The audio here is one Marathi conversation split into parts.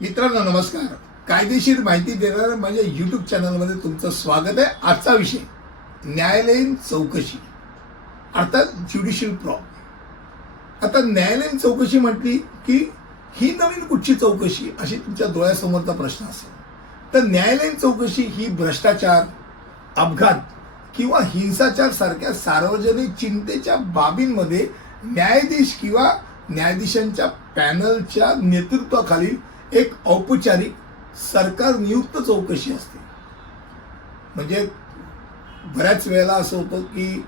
मित्रांनो नमस्कार. कायदेशीर माहिती देणाऱ्या माझ्या युट्यूब चॅनलमध्ये तुमचं स्वागत आहे. आजचा विषय न्यायालयीन चौकशी अर्थात ज्युडिशियल प्रॉब आता न्यायालयीन चौकशी म्हटली की ही नवीन कुठची चौकशी? अशी तुमच्या डोळ्यासमोरचा प्रश्न असेल. तर न्यायालयीन चौकशी ही भ्रष्टाचार अपघात किंवा हिंसाचार सारख्या सार्वजनिक चिंतेच्या बाबींमध्ये न्यायाधीश किंवा न्यायाधीशांच्या पॅनलच्या नेतृत्वाखाली एक औपचारिक सरकार नियुक्त चौकशी असते. म्हणजे बऱ्याच वेळेला असं होतं की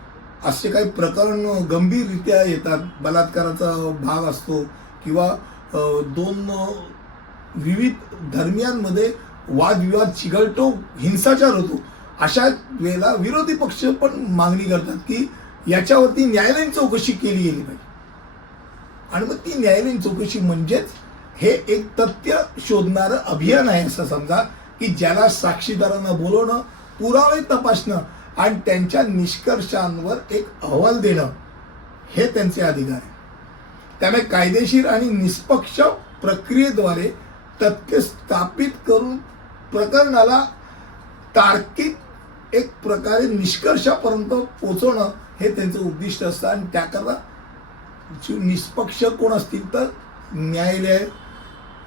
असे काही प्रकरण गंभीररित्या येतात बलात्काराचा भाग असतो किंवा दोन विविध धर्मियांमध्ये वादविवाद चिघळतो हिंसाचार होतो. अशा वेळेला विरोधी पक्ष पण मागणी करतात की याच्यावरती न्यायालयीन चौकशी केली गेली पाहिजे. आणि मग ती न्यायालयीन चौकशी म्हणजेच हे एक तथ्य शोधणारं अभियान आहे असं समजा की ज्याला साक्षीदारांना बोलवणं पुरावे तपासणं आणि त्यांच्या निष्कर्षांवर एक अहवाल देणं हे त्यांचे अधिकार आहे. त्यामुळे कायदेशीर आणि निष्पक्ष प्रक्रियेद्वारे तथ्य स्थापित करून प्रकरणाला तार्किक एक प्रकारे निष्कर्षापर्यंत पोचवणं हे त्यांचं उद्दिष्ट असतं. आणि त्याकरता निष्पक्ष कोण असतील तर न्यायालय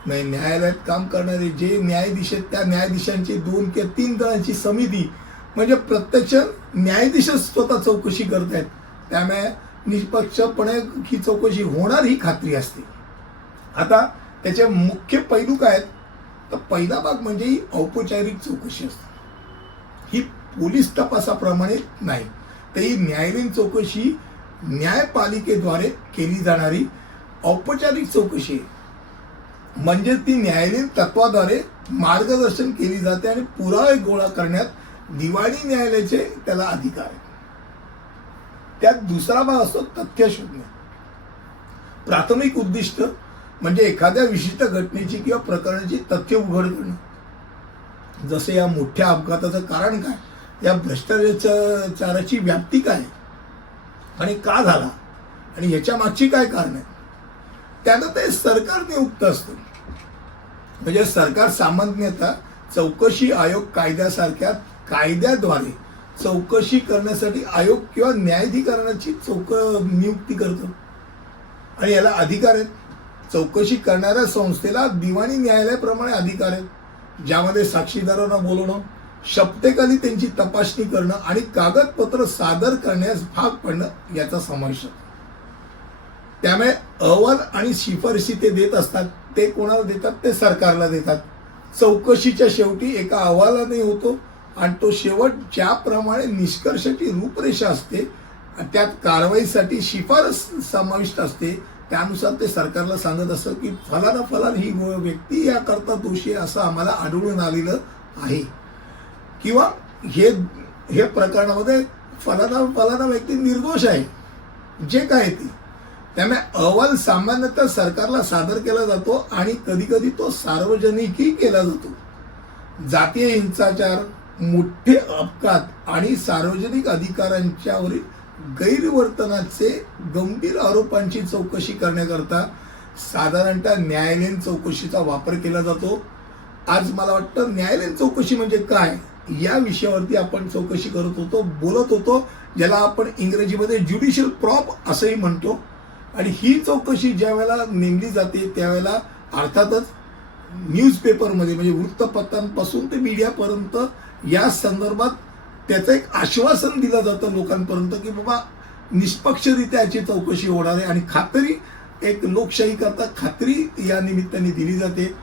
नाही न्यायालयात काम करणारे जे न्यायाधीश आहेत त्या न्यायाधीशांची दोन किंवा तीन जणांची समिती म्हणजे प्रत्यक्ष न्यायाधीशच स्वतः चौकशी करत आहेत त्यामुळे निष्पक्षपणे ही चौकशी होणार ही खात्री असते. आता त्याचे मुख्य पैलू काय आहेत? तर पहिला भाग म्हणजे ही औपचारिक चौकशी असते. ही पोलीस तपासाप्रमाणे नाही तर ही न्यायालयीन चौकशी न्यायपालिकेद्वारे केली जाणारी औपचारिक चौकशी आहे. म्हणजे ती न्यायालयीन तत्वाद्वारे मार्गदर्शन केली जाते आणि पुरावे गोळा करण्यात दिवाणी न्यायालयाचे त्याला अधिकार आहे त्यात दुसरा भाग असतो तथ्य शोधणे प्राथमिक उद्दिष्ट म्हणजे एखाद्या विशिष्ट घटनेची किंवा प्रकरणाची तथ्य उघड करणे. जसे या मोठ्या अपघाताचं कारण काय? या भ्रष्टाचाराची व्याप्ती काय? आणि का झाला? आणि याच्या मागची काय कारण आहे त्यानं ते सरकार नियुक्त असतं. म्हणजे सरकार सामान्यतः चौकशी आयोग कायद्यासारख्या कायद्याद्वारे चौकशी करण्यासाठी आयोग किंवा न्यायाधिकरणाची चौक नियुक्ती करतं. आणि याला अधिकार आहेत. चौकशी करणाऱ्या संस्थेला दिवाणी न्यायालयाप्रमाणे अधिकार आहेत. ज्यामध्ये साक्षीदारांना बोलवणं शपतेखाली त्यांची तपासणी करणं आणि कागदपत्र सादर करण्यास भाग पडणं याचा समावेश होतो त्यामुळे अहवाल आणि शिफारशी ते देत असतात ते कोणाला देतात? ते सरकारला देतात. चौकशीच्या शेवटी एका अहवालाने होतो आणि तो शेवट ज्याप्रमाणे निष्कर्षाची रूपरेषा असते त्यात कारवाईसाठी शिफारस समाविष्ट असते त्यानुसार ते सरकारला सांगत असतं की फलाना फलान ही व्यक्ती याकरता दोषी आहे असं आम्हाला आढळून आलेलं आहे. किंवा हे हे प्रकरणामध्ये फलाना फलाना व्यक्ती निर्दोष आहे. जे काय ते. त्यामुळे अहवाल सामान्यतः सरकारला सादर केला जातो आणि कधीकधी तो सार्वजनिकही केला जातो. जातीय हिंसाचार मोठे अपघात आणि सार्वजनिक अधिकारांच्यावरील गैरवर्तनाचे गंभीर आरोपांची चौकशी करण्याकरता साधारणतः न्यायालयीन चौकशीचा वापर केला जातो. आज मला वाटतं न्यायालयीन चौकशी म्हणजे काय? या विषयावरती आपण चौकशी करत होतो बोलत होतो ज्याला आपण इंग्रजीमध्ये ज्युडिशियल प्रॉप असंही म्हणतो. आणि ही चौकशी ज्या वेळेला नेमली जाते त्यावेळेला अर्थातच न्यूजपेपरमध्ये म्हणजे वृत्तपत्रांपासून ते मीडियापर्यंत या संदर्भात त्याचं एक आश्वासन दिलं जातं लोकांपर्यंत की बाबा निष्पक्षरित्या याची चौकशी होणार आहे. आणि खात्री एक लोकशाही करता खात्री या निमित्ताने दिली जाते.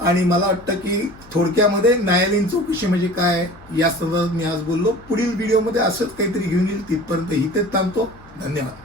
आणि मला वाटतं की थोडक्यामध्ये न्यायालयीन चौकशी म्हणजे काय या संदर्भात मी आज बोललो. पुढील व्हिडिओमध्ये असंच काहीतरी घेऊन येईल तिथपर्यंत इथेच थांबतो. धन्यवाद.